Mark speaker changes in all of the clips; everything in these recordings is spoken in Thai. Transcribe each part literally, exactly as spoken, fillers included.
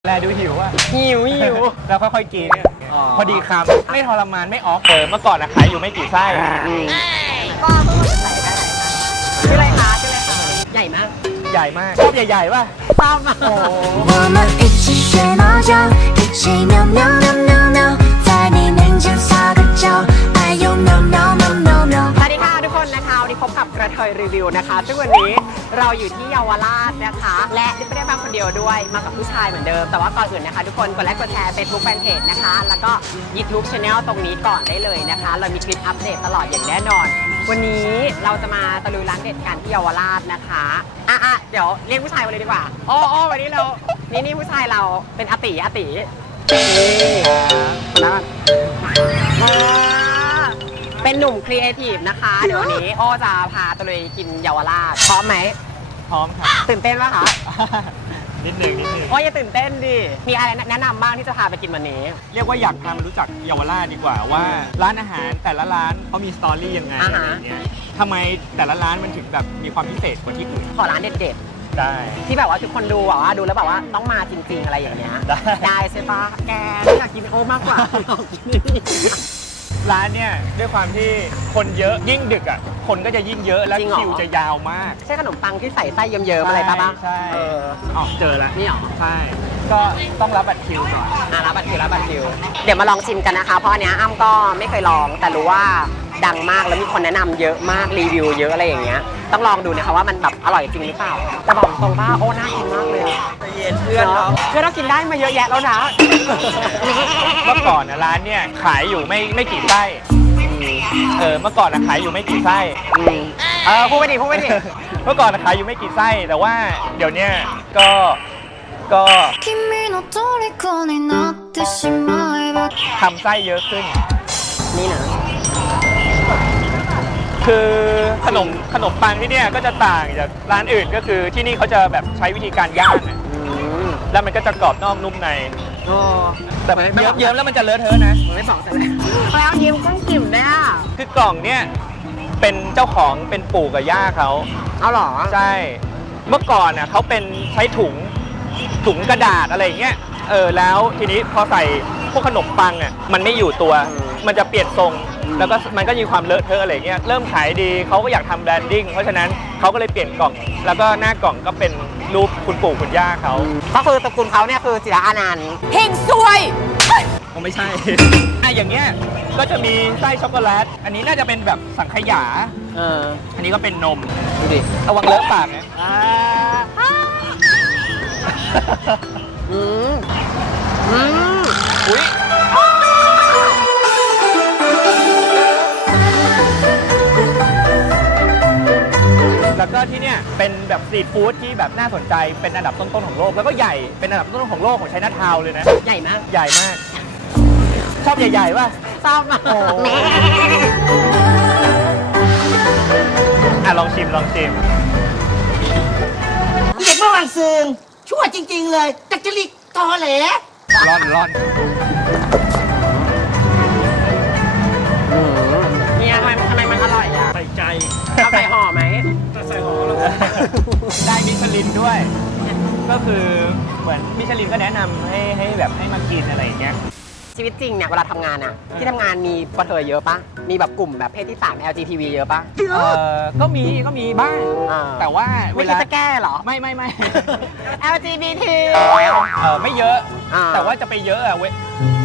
Speaker 1: แลดูหิวอ่ะ
Speaker 2: หิวหิว
Speaker 1: แล้วค่อยๆกิน
Speaker 2: อ๋อ
Speaker 1: พอดีคำไม่ทรมานไม่ออฟเออเมื่อก่อนอะขายอยู่ไม่กี่ไส้
Speaker 2: ก็เพิ่งใส่ได้ชื่ออะไรคะชื่ออะไรคะใหญ่มาก
Speaker 1: ใหญ่มากชอบใหญ่ๆป่ะ
Speaker 2: ชอบมาก
Speaker 1: โอ้
Speaker 3: 我们一起睡猫觉，一起喵喵喵喵喵，在你面前撒个娇，哎呦喵喵喵喵喵。
Speaker 2: สวัสดีค่ะทุกคนนะคะวันนี้พบกับกระเทยรีวิวนะคะซึ่งวันนี้เราอยู่ที่เยาวราชนะคะ และไม่ได้มาคนเดียวด้วยมากับผู้ชายเหมือนเดิมแต่ว่าก่อนอื่นนะคะทุกคนกดไลค์กดแชร์ Facebook Fanpage นะคะแล้วก็ YouTube Channel ตรงนี้ก่อนได้เลยนะคะ เรามีคลิปอัปเดตตลอดอย่างแน่นอน วันนี้เราจะมาตะลุยร้านเด็ดกันที่เยาวราชนะคะอ่ะอ่ะเดี๋ยวเรียกผู้ชายมาเลยดีกว่าโอ้โอ้วันนี้เรานี่นี่ผู้ชายเราเป็นอาติอาตินี่คนนั้นมาเป็นหนุ่มครีเอทีฟนะคะ เดี๋ยววันนี้โอ้จะพาตะลุยกินเยาวราชพร้อมไหม
Speaker 1: พร้อมครับ
Speaker 2: ตื่นเต้นปะคะ
Speaker 1: นิดหนึ่งนิดหนึ่ง
Speaker 2: โอ้ยอย่าตื่นเต้นดิมีอะไรแนะนำบ้างที่จะพาไปกินวันนี้
Speaker 1: เรียกว่าอยากทำรู้จักเยาวราชดีกว่าว่าร้านอาหารแต่ละร้านเขามีสตอรี่ยังไง
Speaker 2: อ่า
Speaker 1: อะ
Speaker 2: ฮะ
Speaker 1: ไรเงี้ยทำไมแต่ละร้านมันถึงแบบมีความพิเศษกว่าที่อื่น
Speaker 2: ขอร้านเด็ด
Speaker 1: ได้
Speaker 2: ๆที่แบบว่าทุกคนดูแบบว่าดูแล้วแบบว่าต้องมาจริง ๆ อะไรอย่างเงี้ย
Speaker 1: ได้
Speaker 2: ได้ใช่ปะแกอยากกินโอมากกว่าอยากกินนี่
Speaker 1: ร้านเนี่ยด้วยความที่คนเยอะยิ่งดึกอ่ะคนก็จะยิ่งเยอะและคิวจะยาวมาก
Speaker 2: ใช่ขนมปังที่ใส่ไส้เยิ้มๆอะไรปะปะ
Speaker 1: ใช่
Speaker 2: เออ
Speaker 1: อ๋อเจอแล้ว
Speaker 2: นี่หรอ
Speaker 1: ใช่ ก็ต้องรับบัตรคิวก่อน
Speaker 2: อ่ะรับบัตรคิวรับบัตรคิวเดี๋ยวมาลองชิมกันนะคะเพราะอันเนี้ยอ้ำก็ไม่เคยลองแต่รู้ว่าดังมากแล้วมีคนแนะนำเยอะมากรีวิวเยอะอะไรอย่างเงี้ยต้องลองดูนะคะว่ามันแบบอร่อยจริงหรือเปล่าแต่บอกตรงว่าโอ้น่ากินมากเลยอะ
Speaker 1: เย็นเพื่อนเนาะ
Speaker 2: เพื่อนเรากินได้มาเยอะแยะแล้วนะ
Speaker 1: เมื่อก่อนนะร้านเนี่ยขายอยู่ไม่ไม่กี่ไส้เออเมื่อก่อนนะขายอยู่ไม่กี่ไส้
Speaker 2: อืมเออพูดไปดิพูดไปดิ
Speaker 1: เมื่อก่อนนะขายอยู่ไม่กี่ไส้แต่ว่าเดี๋ยวเนี้ยก็ก็
Speaker 3: 君の虜になってしまえば
Speaker 1: ทำไส้เยอะขึ้น
Speaker 2: นี่นะ
Speaker 1: คือขนมขนมปังที่เนี่ยก็จะต่างจากร้านอื่นก็คือที่นี่เขาจะแบบใช้วิธีการย่างอะ
Speaker 2: อืม
Speaker 1: แล้วมันก็จะกรอบนอกนุ่มใน
Speaker 2: โอ้
Speaker 1: แต่เยิ้มเยิ้มแล้วมันจะเลอะเทอะนะ
Speaker 2: ไม่บอกแต่แล้วแล้วยิ้มก้องกิ่มเนี่ย
Speaker 1: คือกล่องเนี่ยเป็นเจ้าของเป็นปู่กับย่าเขา
Speaker 2: เอาเหรอ
Speaker 1: ใช่เมื่อก่อนน่ะเขาเป็นใช้ถุงถุงกระดาษอะไรอย่างเงี้ยเออแล้วทีนี้พอใส่พวกขนมปังอ่ะมันไม่อยู่ตัว มันจะเปลี่ยนทรงแล้วก็มันก็มีความเลอะเทอะอะไรเงี้ยเริ่มขายดีเขาก็อยากทำแบรนดิ้งเพราะฉะนั้นเขาก็เลยเปลี่ยนกล่องแล้วก็หน้ากล่องก็เป็นรูปคุณปู่คุณย่าเขา
Speaker 2: ก็คือตระกูลเขาเนี่ยคือจิระอานันต์เฮงซวย
Speaker 1: คงไม่ใช่ อ่ะอย่างเงี้ยก็จะมีไส้ช็อกโกแลตอันนี้น่าจะเป็นแบบสังขยา
Speaker 2: เออ
Speaker 1: อันนี้ก็เป็นนม
Speaker 2: ดูดิ
Speaker 1: ระวังเลอะปากนะ
Speaker 2: อ่าอืมอืม
Speaker 1: อุ้ยแล้วก็ที่เนี่ยเป็นแบบสตรีทฟู้ดที่แบบน่าสนใจเป็นอันดับต้นๆของโลกแล้วก็ใหญ่เป็นอันดับต้นๆของโลกของไชน่าทาวน์เลยนะ
Speaker 2: ใหญ่มาก
Speaker 1: ใหญ่มาก ชอบใหญ่ๆป่ะ
Speaker 2: ชอบมาก
Speaker 1: โอ้ อ่ะลองชิมลองชิม
Speaker 4: เด็กเมื่อวานซืนชั่วจริง ๆ เลยจักจริตตอแหล
Speaker 1: ร่อนร่อน
Speaker 2: เนี่ยทำไมทำไมมันอร่อยอ่ะ
Speaker 1: ใส่ใจ
Speaker 2: เอาใส่ห่อไหม
Speaker 1: ใส่หอมได้มิชลินด้วย ก็คือเหมือนมิชลินก็แนะนำให้ให้แบบให้มากินอะไรอย่างเงี้ย
Speaker 2: ชีวิตจริงเนี่ยเวลาทำงานอ่ะที่ทำงานมีกระเทยเยอะปะมีแบบกลุ่มแบบเพศที่ต่างใน แอล จี ที วี เยอะปะ
Speaker 1: เออก็มีก็มีบ้าง
Speaker 2: อ่า
Speaker 1: แต่ว่าเว
Speaker 2: ไม่คิด
Speaker 1: ลา
Speaker 2: จะแก้เหรอ
Speaker 1: ไม่ไม่ไม่
Speaker 2: แอล จี บี ที
Speaker 1: เออไม่เยอะ
Speaker 2: อ่า
Speaker 1: แต่ว่าจะไปเยอะอะเว้ย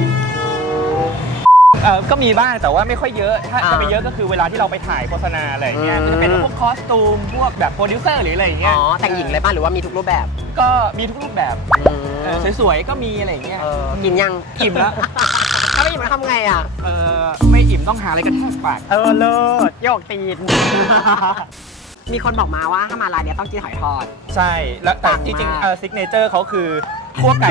Speaker 1: เออก็มีบ้างแต่ว่าไม่ค่อยเยอะ ถ้าจะไปเยอะก็คือเวลาที่เราไปถ่ายโฆษณาอะไรอย่างเงี้ยจะเป็นพวกคอสตูมพวกแบบโปรดิวเซอร์หรืออะไรอย่างเงี้
Speaker 2: อ๋
Speaker 1: ย
Speaker 2: อแต่งหญิงเลยป่ะหรือว่ามีทุกรูปแบบ
Speaker 1: ก็มีทุกรูปแบบเออสวยๆก็มีอะไรอย่างเงี้ย
Speaker 2: เออกินยัง
Speaker 1: อิ่มแล้ว
Speaker 2: ถ้าไม่อิ่มแล้วทำไงอ่ะ
Speaker 1: เออไม่อิ่มต้องหาอะไรกระแทกปาก
Speaker 2: เออเลิศโยกตีน มีคนบอกมาว่าถ้ามาร้านเนี้ยต้องกินหอยทอด
Speaker 1: ใช่แล้วแต่
Speaker 2: ปัง
Speaker 1: จริง
Speaker 2: มาก
Speaker 1: ๆเออซิกเนเจอร์เขาคือคั่วไก่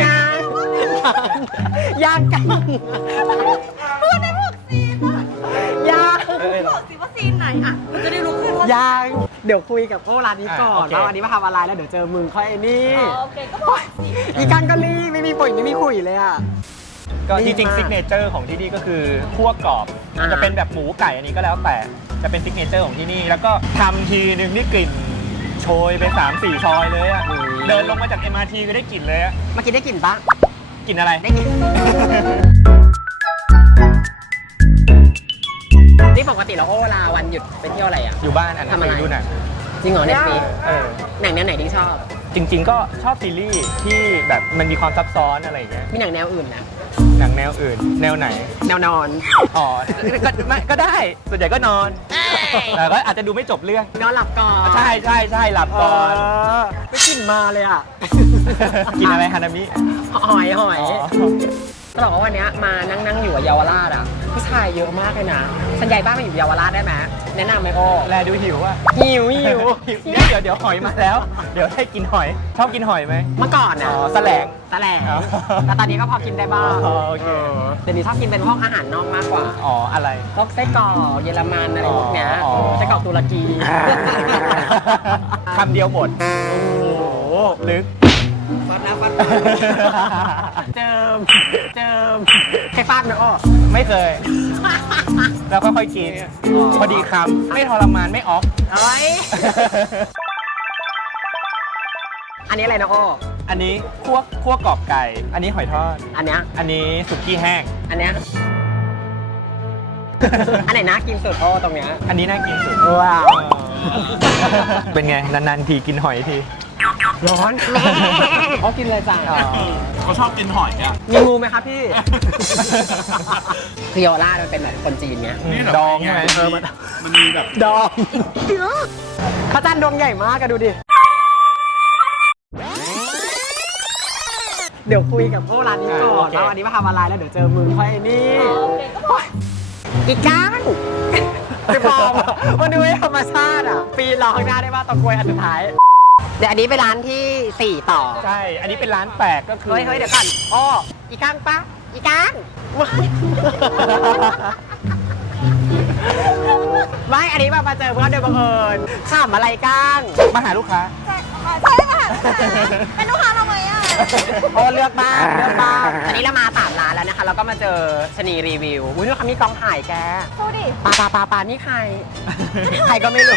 Speaker 2: ย่างกันพูดในพวกซีนย่าง
Speaker 1: เออ
Speaker 4: สิว่าซีนไหนอ่ะ มันจะได้รู้ขึ้นว่า
Speaker 2: ย่างเดี๋ยวคุยกับพวกร้านนี้ก่อ
Speaker 1: อ่ะโอน เค
Speaker 2: แล้วอันนี้มาทำอะไรแล้วเดี๋ยวเจอมึงค่อยไอ้นี่
Speaker 4: โอเค ก็บอกสิ
Speaker 2: อีกันก็รีบไม่มีปุ๋ยไม่มีขุยเลยอ่ะ
Speaker 1: ก็
Speaker 2: ดี
Speaker 1: จริง
Speaker 2: มาก
Speaker 1: ๆซิกเนเจอร์ของที่นี่ก็คือคั่วกรอบ
Speaker 2: อ่าฮะ
Speaker 1: จะเป็นแบบหมูไก่อันนี้ก็แล้วแต่จะเป็นซิกเนเจอร์ของที่นี่แล้วก็ทำทีนึงนี่กลิ่นโชยไปสามสี่ซอยเลยอ่ะ
Speaker 2: อืม
Speaker 1: เดินลงมาจาก เอ็ม อาร์ ที ก็ได้กลิ่นเลยอะ
Speaker 2: เมื่อกี้ได้กลิ่นปะ
Speaker 1: กลิ่นอะไร
Speaker 2: ได้กลิ่น นี่ปกติเราโอ้เวลาวันหยุดไปเที่ยวอะไรอ่ะ
Speaker 1: อยู่บ้านอ่านหนัง
Speaker 2: ทำอะไร
Speaker 1: สือดูหนัง
Speaker 2: จริงเหรอเน็ตฟลิก
Speaker 1: เออ
Speaker 2: หนังแนวไหนที่ชอบ
Speaker 1: จริง ๆ ก็ชอบซีรีส์ที่แบบมันมีความซับซ้อนอะไรอย่างเงี้ย
Speaker 2: มีหนังแนวอื่นนะ
Speaker 1: หนังแนวอื่น แนวไหน
Speaker 2: แนวนอน
Speaker 1: อ๋อ ก็ไม่ก็ได้ ส่วนใหญ่ก็นอน แต่ก็อาจจะดูไม่จบเรื่อง
Speaker 2: นอนหลับก่อน
Speaker 1: ใช่ใช่ใช่หลับก่อน
Speaker 2: ไม่กลิ่นมาเลยอ่ะ
Speaker 1: กินอะไรฮานามิ
Speaker 2: หอยหอย
Speaker 1: อ๋อ
Speaker 2: จะบอกว่าวันเนี้ยมานั่งนั่งอยู่กับเยาวราชอ่ะผู้ชายเยอะมากเลยนะฉันย้ายบ้านมาอยู่เยาวราชได้ไหมแนะนำไหมโอ้
Speaker 1: แลดูหิวอ่ะ
Speaker 2: หิวหิว
Speaker 1: เดี๋ยวเดี๋ยวเดี๋ยวหอยมาแล้ว เดี๋ยวได้กินหอย ชอบกินหอยไหม
Speaker 2: เมื่อก่อน
Speaker 1: อ๋
Speaker 2: อ่ะ
Speaker 1: อแสลง
Speaker 2: ตะแหลง
Speaker 1: อ๋อ
Speaker 2: แต่ตอนนี้ก็พอกินได้บ้าง
Speaker 1: อ๋อโอเค
Speaker 2: เดี๋ยวนี้ชอบกินเป็นพวกอาหารนอกมากกว่า
Speaker 1: อ๋อ อะไร
Speaker 2: พวกไส้กรอกเยอรมันอะไรพวกเนี้ย
Speaker 1: อ๋อ
Speaker 2: ไส้กรอกตุรกี
Speaker 1: คำเดียวหมด โอ้โห ลึก
Speaker 2: ฟัดนะฟัดเจิมเจิมใครฟาดไหมอ้อ
Speaker 1: ไม่เคย แล้วค่อยๆกิน พอดีคำไม่ทรมานไม่ออก
Speaker 2: เอ้ยอันนี้อะไรนะอ้อ
Speaker 1: อันนี้คั่วคั่วกรอบไก่ อันนี้หอยทอด
Speaker 2: อันเนี้ย
Speaker 1: อันนี้สุกี้แห้ง
Speaker 2: อันเนี้ย อันไหนน่ากินสุดโอ้ตรงเนี้ย
Speaker 1: อันนี้น่ากินสุด
Speaker 2: ว้าว
Speaker 1: เป็นไง นานๆทีกินหอยที
Speaker 2: ร้อนเขากินเลยจ้ะ
Speaker 5: เขาชอบกินหอยอ่ะ
Speaker 2: มีงูไหมครับพี่คือเยาวราชมันเป็นแบบคนจีนเนี้ย
Speaker 5: นี่เหรอ
Speaker 1: ดองใช่ไหม
Speaker 5: เออมันมันมีแบบ
Speaker 2: ดองพระจันทร์ดวงใหญ่มากอะดูดิ เดี๋ยวคุยกับพวกร้านนี้ก่อนว่าวันนี้มาทำอะไรแล้วเดี๋ยวเจอมึงค่อยนี่อีกก้างจะพอมันดูไม่ธรรมชาติอ่ะ ปีนรอข้างหน้าได้ว่าตะกรวยอันสุดท้าย เดี๋ยวอันนี้เป็นร้านที่สี่ต่อ
Speaker 1: ใช่ อันนี้เป็นร้านแปลกก็คือ
Speaker 2: เฮ้ยเฮ้ยเดี๋ยวก่อนอ้ออีกก้างปะอีกก้างไม่ อันนี้แบบมาเจอเพื่อนโดยบังเอิญขำอะไรก้าง
Speaker 1: มาหาลูกค้า
Speaker 3: เป็นลูกค้าเราไหมอ่ะ
Speaker 2: โอ้เลือกบ้างเลือกบ้างอันนี้เรามาสามร้านแล้วนะคะ เราก็มาเจอชนีรีวิวอุ้ยนี่เขามีกองถ่ายแก
Speaker 3: ดูดิ
Speaker 2: ปาปาปาปานี่ใคร ใครก็ไม่รู้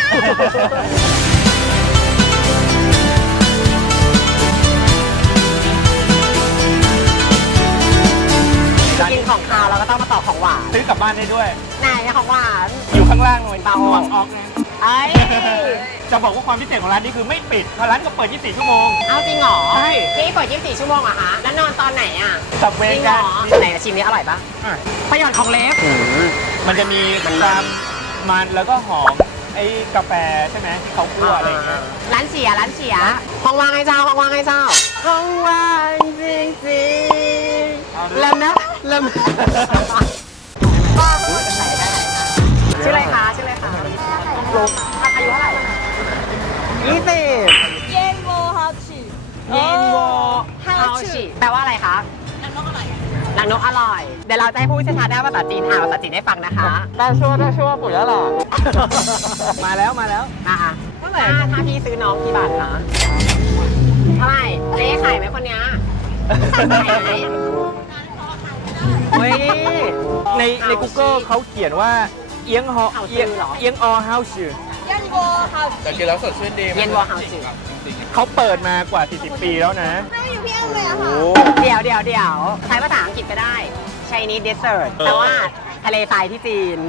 Speaker 2: กินของคาวเราก็ต้องมาต่อของหวาน
Speaker 1: ซื้อกลับบ้านได้ด้วย
Speaker 2: ไหนของหวาน
Speaker 1: อยู่ข้างล่างหน่อย
Speaker 2: เบา
Speaker 1: ระวังออกนะ
Speaker 2: ไอ้
Speaker 1: จะบอกว่าความพิเศษของร้านนี้คือไม่ปิดเพราะร้านก็เปิด ยี่สิบสี่ ชั่วโมง
Speaker 2: เอาจริงเหรอ
Speaker 1: ใช่
Speaker 2: ที่เปิดยี่สิบสี่ชั่วโมงเหรอะคะแล้วนอนตอนไหนอ่ะ
Speaker 1: สับเว
Speaker 2: จริง
Speaker 1: ย์
Speaker 2: เหร
Speaker 1: กัน
Speaker 2: อไหนชิมนี้อร่อยปะ
Speaker 1: อ่ะ
Speaker 2: ประโยชน์ของเล็บ
Speaker 1: มันจะมี
Speaker 2: มัน
Speaker 1: ความมันแล้วก็หอมไอ้กาแฟใช่ไหมที่เขาคั่วอะไรอย่างเงี้ย
Speaker 2: ร้านเสียร้านเสียห้องว่างให้เจ้าห้องว่างให้เจ้าห้องว่างจริงจริงเริ่มนะเริ่มชื่ออะไรคะชื่ออะไรคะลุกอายุเท่าไหร่ยี่สิบ
Speaker 3: เย็นโมฮาชิ
Speaker 2: เย็นโว
Speaker 3: ฮา
Speaker 2: เฮา
Speaker 3: ชิ
Speaker 2: ชิแปลว่าอะไรคะหนังนกอร่อยหนังนกอร่อย เดี๋ยวเราจะให้ผู้เชี่ยวชาญด้านภาษาจีนอ่านภาษาจีนให้ฟังนะคะได้ชั่วได้ชั่วปุ๋ยแล้วหรอ
Speaker 1: มาแล้วมาแล้ว
Speaker 2: อ่ะเท่าไหร่ถ้าพี่ซื้อน้องกี่บาทคะเท่าไหร่เจ๊ขายไหมคนเนี้ยขายไหมเฮ้ย
Speaker 1: ในใน Google เขาเขียนว่าเอียงฮอ
Speaker 2: เฮาชื่
Speaker 1: เอียง
Speaker 2: อเหรอ
Speaker 1: เอียงออเฮาชื่อ
Speaker 3: เย็นโมฮาชิ
Speaker 5: แต่กินแล้วสดชื่นดี
Speaker 2: เย็นวอเฮาจืด
Speaker 1: เขาเปิดมากว่า สี่สิบ ปีแล้วนะ
Speaker 3: นั่งอยู่พี่เอ็มเลยอะค่ะ
Speaker 1: โอ้
Speaker 2: เดี๋ยวเดี๋ยวเดี๋ยวใช้ภาษาอังกฤษก็ได้ Chinese dessert แต่ว่าทะเลทรายที่จีน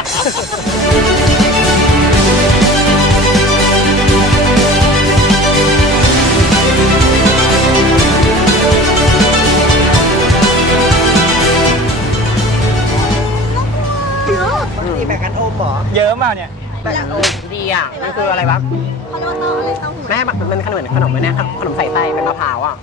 Speaker 4: นี่แบ่งกันอมเหรอ
Speaker 1: เยอะมากเนี่ย
Speaker 2: แบบโอ้ดีอ่ะ มันคืออะไรวะ
Speaker 3: เขาเรียกว่าเต้าอะไรเต้าหู้
Speaker 2: แม่มันขนมเหมือนขนมเลยเนี่ยขนมใส่ไส้เป็นมะพร้าวอ่ะ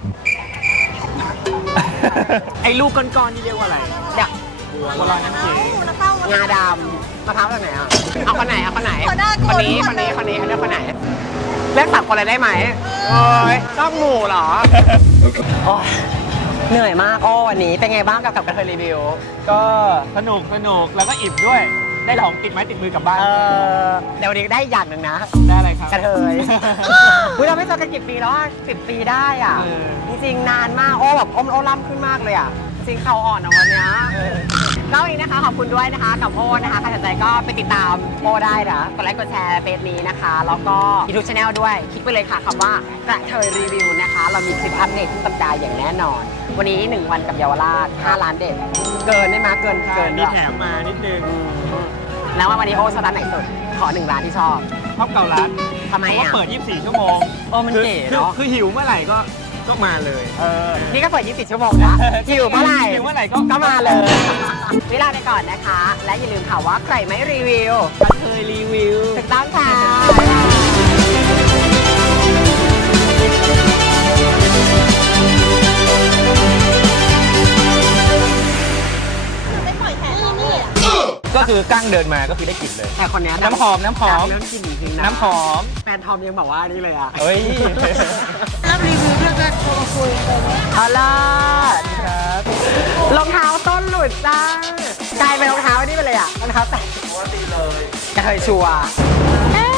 Speaker 1: ไอ้ลูกก้อนๆนี่เรียกว่าอะไร
Speaker 2: เดี๋ยว
Speaker 1: บัวลอยน้ำเขียว
Speaker 3: น้ำเต้าง
Speaker 2: าดำมะพร้าวจากไหนอ่ะ เอาคนไหนเอาคนไหน
Speaker 3: หัวหน้า
Speaker 2: คนนี้
Speaker 3: ค
Speaker 2: คน น
Speaker 3: นี้
Speaker 2: นี้คนนี้เลือกคนไหน เลือกสับคนอะไรได้ไหมโอ้ยชอบหมูเหรอโอ้ยเหนื่อยมากโอ้วันนี้เป็นไงบ้างกับกับกระเทยรีวิว
Speaker 1: ก็สนุกสนุกแล้วก็อิ่มด้วย ได้ของติดไม้ติดมือกลับบ้าน
Speaker 2: เออเดี๋ยววันนี้ได้อีกอย่างหนึ่งนะ
Speaker 1: ได้อะไรครับ
Speaker 2: กระเทย อุ๊ยเราไม่เจอกันกี่ปีแล้วอ่ะสิบปีได้อ่ะ
Speaker 1: เออ
Speaker 2: จริงๆ นานมาก โอ้แบบอมโอ้ล่ำขึ้นมากเลยอ่ะจริงเขาอ่อนนะวันเนี้ยก็วันนี้นะคะขอบคุณด้วยนะคะกับโอ้นะคะใครสนใจก็ไปติดตามโอ้ได้นะกดไลค์กดแชร์เฟซนี้นะคะแล้วก็ยูทูบช anel ด้วยคลิกไปเลยค่ะคำว่ากระเทยรีวิวนะคะ เรามีคลิปอัปเดตทุกสัปดาห์อย่างแน่นอน วันนี้หนึ่งวันกับเยาวราชห้าล้านเด็ดเกินได้ไหมเกินเกิน
Speaker 1: มี
Speaker 2: ด้วย
Speaker 1: แถมมานิดนึง
Speaker 2: แล้วว่าวันนี้โอ้ชอบร้านไหนสุดขอหนึ่งร้านที่ชอบ
Speaker 1: ชอบเกาลัด
Speaker 2: ทำไม
Speaker 1: เพราะว่า
Speaker 2: อ่ะ
Speaker 1: เปิด ยี่สิบสี่ ชั่วโมง
Speaker 2: โอ้มัน
Speaker 1: คือ
Speaker 2: เก๋
Speaker 1: คือ
Speaker 2: เนาะ
Speaker 1: คือหิวเมื่อไหร่ก็ก็มาเลย
Speaker 2: เออนี่ก็เปิดยี่สิบสี่ชั่วโมงนะหิวเมื่อไหร่
Speaker 1: หิวเมื่อไหร่ก็
Speaker 2: ก็มาเลยเวลาไปก่อนนะคะ และอย่าลืมค่ะว่าใครไม่รีวิว
Speaker 1: กระเทยรีวิว
Speaker 2: ถูกต้องค่ะบ๊ายบาย
Speaker 1: ก็คือกั้งเดินมาก็คือได้กลิ่นเลย
Speaker 2: แต่คนเนี้ย
Speaker 1: น้ำหอมน้ำหอม
Speaker 2: เรื่องกินจริงๆนะ
Speaker 1: น้ำหอม
Speaker 2: แฟนทอมยังบอกว่านี่เลยอ่ะ
Speaker 1: เอ้ย
Speaker 4: รับรีวิวด้วยก็โทรมาคุยกัน
Speaker 2: เอาล่ะรองเท้าต้นหลุดจ้ากลายเป็นรองเท้านี่ไปเลยอ่ะรองเท้าแตะกระเทยชัวร์เอ๊ะ